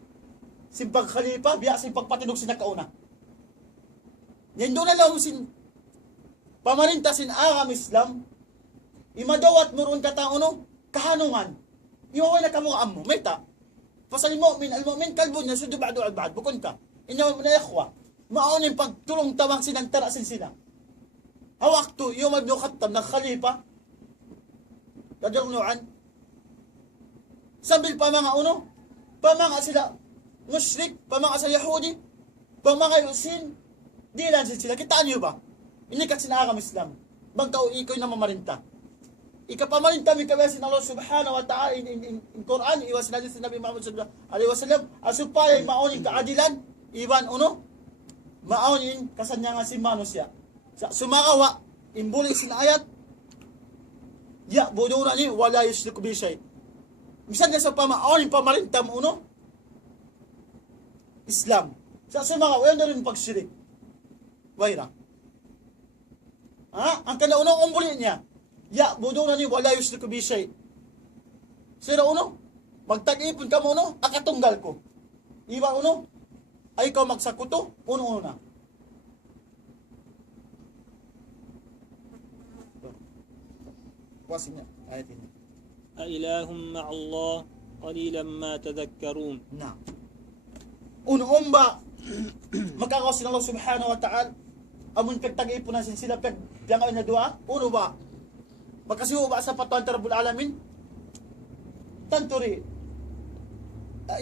Simpag khalifa, biya simpag patinog sin nakauna. Yan doon na lang sin pamarintasin agam Islam. Imadawat mo ron katao no, kahanungan. Iwaway na kamukaan mo, may ta. Pasal al-mu'min kalbun niya, sudo ba'do al-ba'd, bukon ka. Inyaw mo na ikhwa. Maaonin pagtulong tawang sinang tarasin sila. Hawak to, yung magdukattam ng khalifa. Kadagnuan. Sambil pa mga pamanga sila, musyrik, pamanga sa Yahudi, pamanga yusin, di lang sila. Kitaan nyo ba? Inikat sinakam Islam. Bangkaw ikaw na mamarinta. Ikapamarinta mi kabesin Allah subhanahu wa ta'ala in Quran, iwas na din si Nabi Muhammad sallallahu alaihi wasallam, asupaya maoning kaadilan, iwan maonin kasanyangan si manusia. Sa sumakawa, imbuli sin ayat, ya budura ni wala yushriku bi shay. Misan sa pamaonin pamarinta mo Islam. Sa sumakawa, yan na rin pagsyirik. Wayra. Ang kanaunang umbuli niya, ya budura ni wala yushriku bi shay. Sira magtag-ipon ka mo akatunggal ko. Iba ay ikaw magsakuto, una. Kuwasin niya, ayat ini. أإله مع الله قليلا ما تذكرون. Na. Ba, magkakawasin Allah subhanahu wa ta'ala, amun pagtag-ipon nasin sila, piyangawin na dua, ba, magkasiwo ba sa patuan Rabbul Alamin? Tanturi,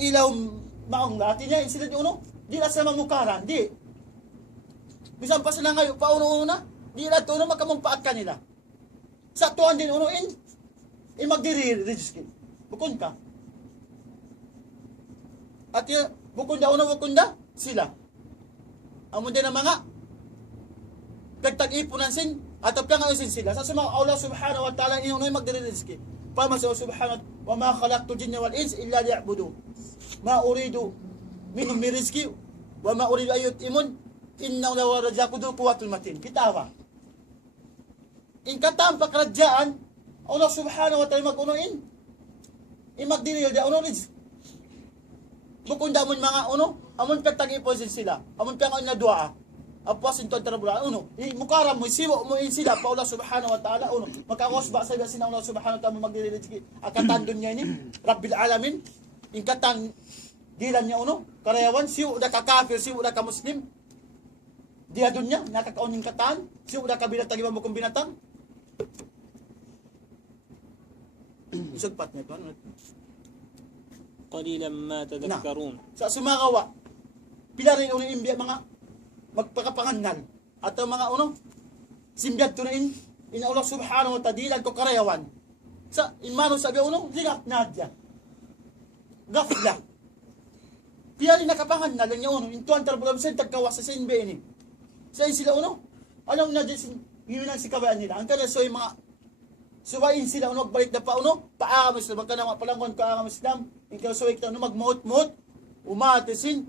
ilaw maong lati niya, sila di na sa mamukaran, di. Bisan pa sila ngayon, na, di na ito, makamumpaat ka nila. Sa tuan din magdiri-register. Bukod ka. At bukod da, sila. Amon din ang mga pagtag-ipunan sin, at ang sin sila. Sa mga Allah subhanahu wa ta'ala, inunoy magdiri-register. Pamasa subhanahu wa ma khalaqtu jinna wal ins illa liya'budu. Ma uridu minhum min rizqi wa ma uridu an yut'imun innahu la razzaqu dzul quwwatil matin. Bitawa. In katam pakradyaan Allah subhanahu wa ta'ala mag-unuin. Imagdinil da ununin. Bukod damon mga amon pagtag-ipon sila. Amon pengon na dua. Apos inton tarabula mukaram mo siwo mo sila pa Allah subhanahu wa ta'ala makakos ba sa sina Allah subhanahu wa ta'ala magdinil akatan dunya ni Rabbil Alamin. In katang dilan niya karayawan siwo da ka kafir siwo da ka muslim. Dia dunya nakakauning katan siwo da ka binatang iba mo kung binatang. Isagpat niya ito. قليلا ما تذكرون. Sa sumakawa, pila rin imbiya mga magpakapangangal. At mga simbiyad to na in Allah subhanahu wa ta'ala ko karayawan. Sa imano sabi ligat nadya. Gafla. Pila rin nakapangangal lang niya intuan tarbulam sa tagkawas sa inbe ini. Sa sila anong nadya yun ang sikabayaan nila. Ang kanya so yung mga suwain sila balik na pa paagam Islam ka na palangon ka agam Islam ikaw suway kita magmuot-muot umatisin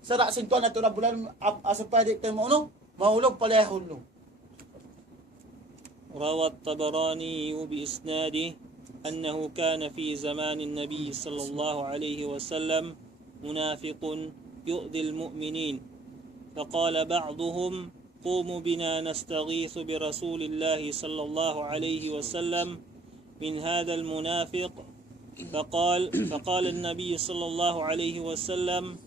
sara sintuan na ito na bulan asa pwede kita mo mahulog palehulog. روى الطبراني بإسناده أنه كان في زمان النبي صلى الله عليه وسلم منافق يؤذي المؤمنين فقال بعضهم قوموا بنا نستغيث برسول الله صلى الله عليه وسلم من هذا المنافق فقال النبي صلى الله عليه وسلم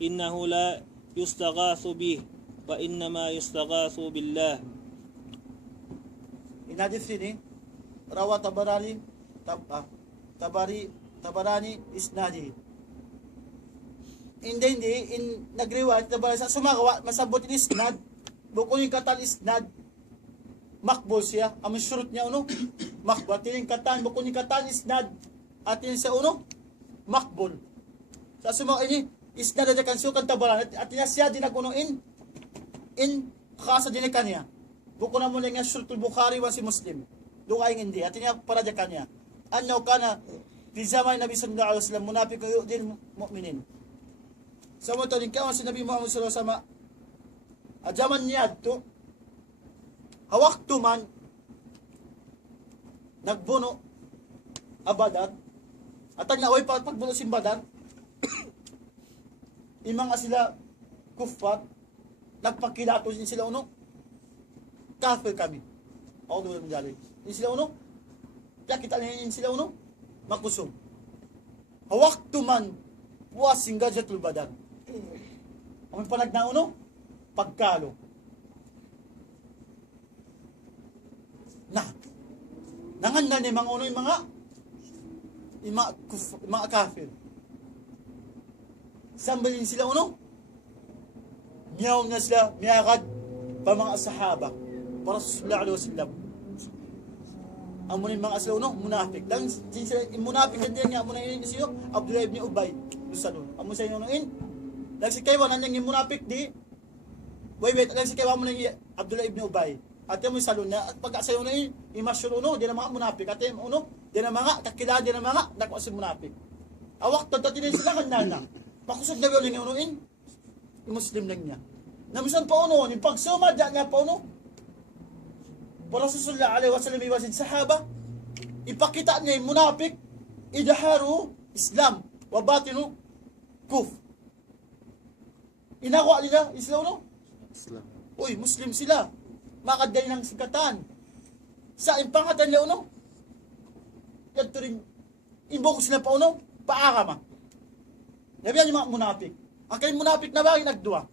إنه لا يستغاث به وإنما يستغاث بالله. In hadith ini rawa Tabarani isnadi. Hindi in nagriwayat na sa sumagawa masabot in isnad bukod yung katan isnad makbul siya ang surut niya makbul tiling katan bukod yung katan isnad at yun sa makbul sa sumaga ini isnad na kan sukan tabaran at yun siya din nagunuin in kasa din kanya bukod na mula nga suratul Bukhari wa si Muslim dukaing hindi at yun para dyan kanya annaw kana fi zaman Nabi sallallahu alaihi wasallam munafiq yu'dil mu'minin. Sa mga ito, si Nabi Muhammad sallallahu alaihi wasallam At zaman niya to, hawak tuman, nagbuno, abadar, at ang naway pagbuno simbadar, imang sila kufat, nagpakilato din sila uno, kafir kami. Ako doon ang jali. Din sila uno, kaya kita niya sila uno, makusum. Hawak tuman, buwasing gadgetul badar. Ang panagna uno, pagkalo. Nangandan ni mga uno yung mga kafir. Sambalin sila uno, miyaw na sila, miyagad pa mga sahaba. Para sallallahu alaihi wasallam. Amo ni mga sila uno, munafik. Dan sila munafik din niya amo na ini siyo Abdullah ibn Ubay. Usadon. Amo sa inyo in. Lang si kaywan nang munafik di. Wait, lang si kaywan mo nang Abdullah ibn Ubay. At yung salon niya, at pagkasayo na yun, imasyur uno, di na mga munafik. At yung uno, di na mga, kakilala di na mga, nakuha si munafik. Awak, tatinin sila kanana. Makusog na yun yung unuin. Yung Muslim lang niya. Namisan pa uno, yung pagsumad niya pa uno. Para sallallahu alaihi wasallam iwasin sahaba, ipakita niya yung munafik, idaharu Islam, wabatinu kuf. Inakuha nila, Islam uno? Islam. Uy, Muslim sila. Makaday ng sikatan. Sa impangatan niya uno, yan to rin, imbok sila pa uno, paakama. Nabiyan yung mga munafik. Ang kayong munafik na bagay nagduwa.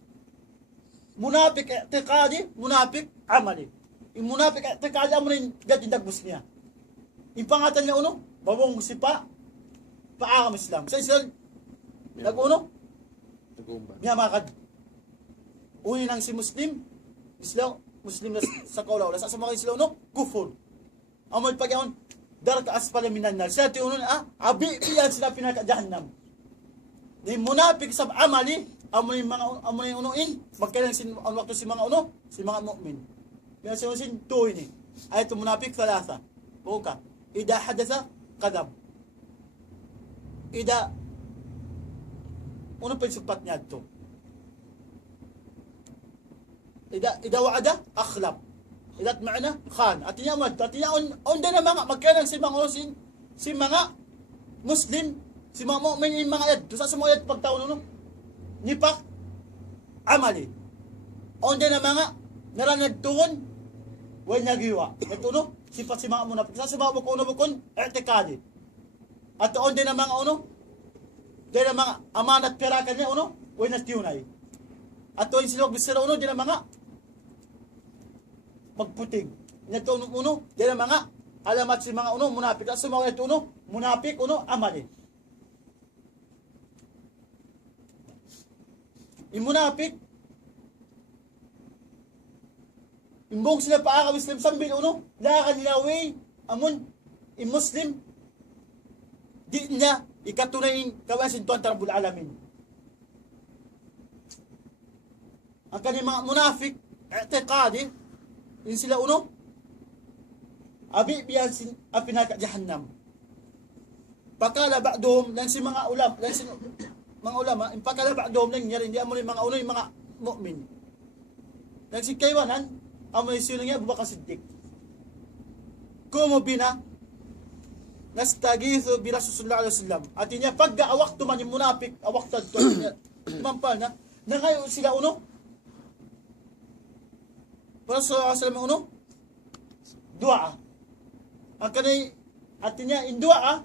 Munafik i'tiqadi, munafik amali. Yung munafik i'tiqadi amo rin gatin dagbus niya. Impangatan niya uno, babong sipa, paakam Islam. Sa Islam, nag-uno, Nag-umba. miyamakad. Uni nang si Muslim, Islam, Muslim na sa kaulaw. Sa mga Islam, no? Kufur. Amoy pag yun, darka asfala minan nar. Siya tiunon, abi iyan sila pinaka-jahannam. Ni munafik sa amali, amoy mga unuin, magkailan ang waktu si mga uno, si mga mu'min. Kaya siya sin tuwi ni. Ay ito munafik thalatha. Buka. Ida hadatha, kadab. Ida, unang pagsupat niya ito. إذا وعد أخلف إذا معنا خان أتينا مد أتينا عندنا ما مكان si mga Muslim si mga mu'min yung mga yad doon sa mga yad pagtaon no nipak amali عندنا mga naranagtuon way nagiwa ito no sifat si mga munafik sa mga bukon i'tikadi at عندنا mga uno dahil mga amanat pera kanya uno way nastiyunay at yung silog bisira uno dahil mga magputing. Ito uno, yan ang mga alamat si mga uno, munapik. At sumawa ito uno, munapik, uno, amali. Yung munapik, imbong sila paakaw Islam sambil uno, lakan nila way, amon, yung Muslim, di niya ikatunayin kawasin tuwan tarabul alamin. Ang kanyang mga munafik, i'tiqadi, yun sila uno, abi biyan pinaka jahannam. Pakala ba'dhum lang si mga ulama, pakala ba'dhum lang niya hindi amo ni mga uno yung mga mu'min. Lang si kaywanan, amo yung sino niya Abu Bakar Siddiq. Kumo bina nastagithu bi Rasulullah sallallahu alaihi wasallam. At niya pagga awak man yung munafik, awak tad to niya. Mampal na ngayon sila uno Rasulullah sallallahu uno dua. Ang kanay at niya in dua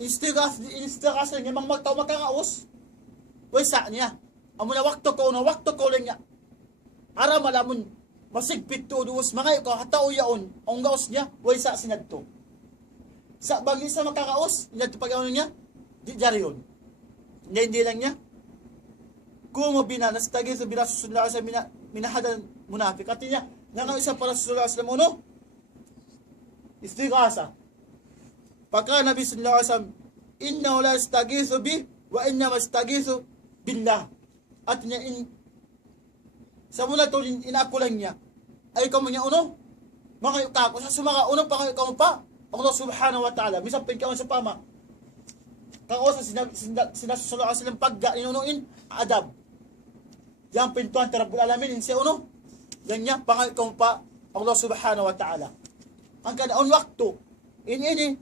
istighas niya mang magtaw makakaos. Way sa niya. Amo na wakto ko lang niya. Ara malamon masigpit to duos mga ko hataw yaon ang gaos niya way sa sinadto. Sa bagi sa makakaos niya to pag-ano niya di jariyon. Hindi lang niya. Kumo binanas tagi sa Rasulullah sa minahadan munafik. At niya, nga isa para Rasulullah sallallahu alaihi wasallam istighasa. Pagka Nabi sallallahu alaihi wasallam, innahu la yastaghiithu bi wa inna mastaghiithu billah. At niya sa muna to inakulan niya. Ay kamo niya uno, mga kako sa sumaka uno pa kayo pa. Allah subhanahu wa ta'ala, misapin ka man sa pama. Kako sa sinasallallahu alaihi wasallam pagga inunuin adab. yang pintuan Rabbul Alamin siya uno. Yang niya pangal kong pa Allah Subhanahu wa Ta'ala. Ang kanaon waktu ini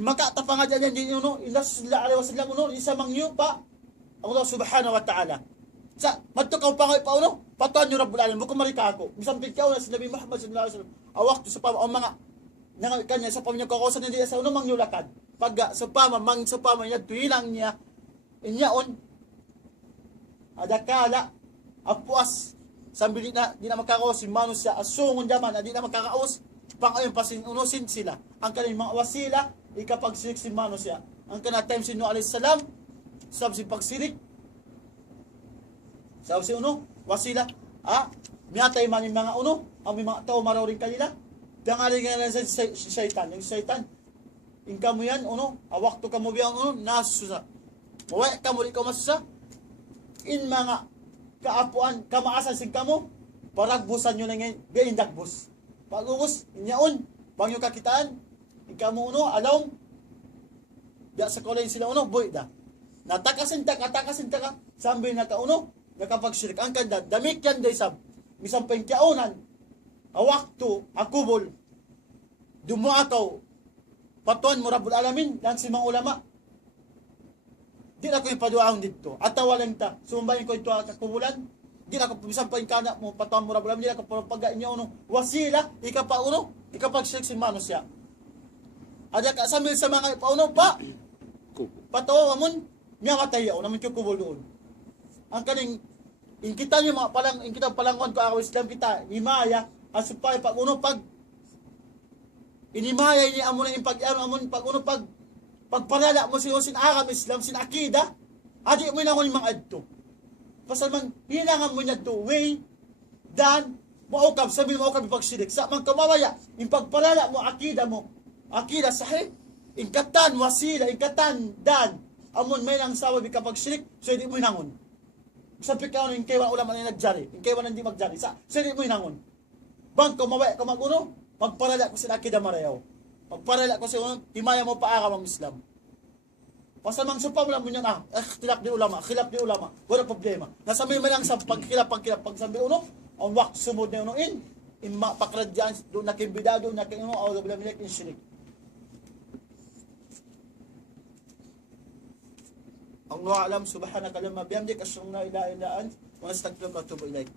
makatapanga dyan din uno ila sallallahu alaihi wasallam uno isa mangyo pa Allah Subhanahu wa Ta'ala. Sa madto pangal pa uno patuan niyo Rabbul Alamin buko marika ako. Misampit ka na si Nabi Muhammad sallallahu alaihi wasallam. Waktu sa pa mga nang kanya sa pamilya ko sa niya sa uno mangyulakan. Pag sa pama niya tuilang niya inyaon adakala apuas sambil di na makakaos si manus siya asungon daman di na makakaos pangayon pasin unusin sila ang kaning mga wasila ikapagsirik si manus siya ang kana time si Nuh alayhi salam sab si pagsirik sab si wasila miyatay man yung mga ang mga tao marawring kanila dangali nga lang si shaitan yung shaitan ingka mo yan awak to kamo biyang nasusa maway kamo ikaw masusa in mga kaapuan, kamaasan sig kamo, paragbusan nyo na ngayon, gayon dagbus. Pag-ubus, inyaon, pang yung kakitaan, ikaw mo alawng, ya sa kulay sila boy da. Natakasin taka, sambil na ka nakapagsirik. Ang kanda, damit yan day sab, misang pengkyaonan, awakto, akubol, dumuakaw, patuan mo Rabbul Alamin, lang si mga ulama, di na ko yung paduahon dito. At tawalang ta. Sumbayin ko ito kakubulan. Di na ko pumisampayin ka na mo. Patuan mo Rabbul Alamin. Di na ko pagain niya wasila. Ikapag-sirik si Mano siya. Ada ka sambil sa mga pauno pa. Patuwa mo. Miya matay naman kukubol doon. Ang kaning kita niyo mga palang kita palangon ko ako Islam kita. Himaya. Asupay pag inimaya ni amo na amon pag pagpalala mo sin aram Islam, sin akida, adi mo na ko yung mga adto. Pasal man, hinangan mo na to, way, dan, maukab, sabi mo maukab ipagsirik. Sa man kamawaya, yung pagpalala mo, akida sahih, ingkatan, wasila, ingkatan, dan, amon may nang sawa kapagsirik, so hindi mo hinangon. Sabi ka yung kaywan ulaman na nagjari, yung kaywan hindi magjari, so hindi mo hinangon. Bang kamawaya ka magpalala ko sin akida marayaw. Magparala ko sa himaya mo paara ng Islam. Pasal mang supa mo lang mo yan, khilaf di ulama, wala problema. Nasa may malang sa pagkilap, pag sabi ang wak sumod na pakradyan, doon na kimbida, doon na Allah bilang milik in shirik. Allah alam, subhanaka lamma bihamdik, asyong la ilaha illa ant, wa nastaghfiruka wa atubu ilaik.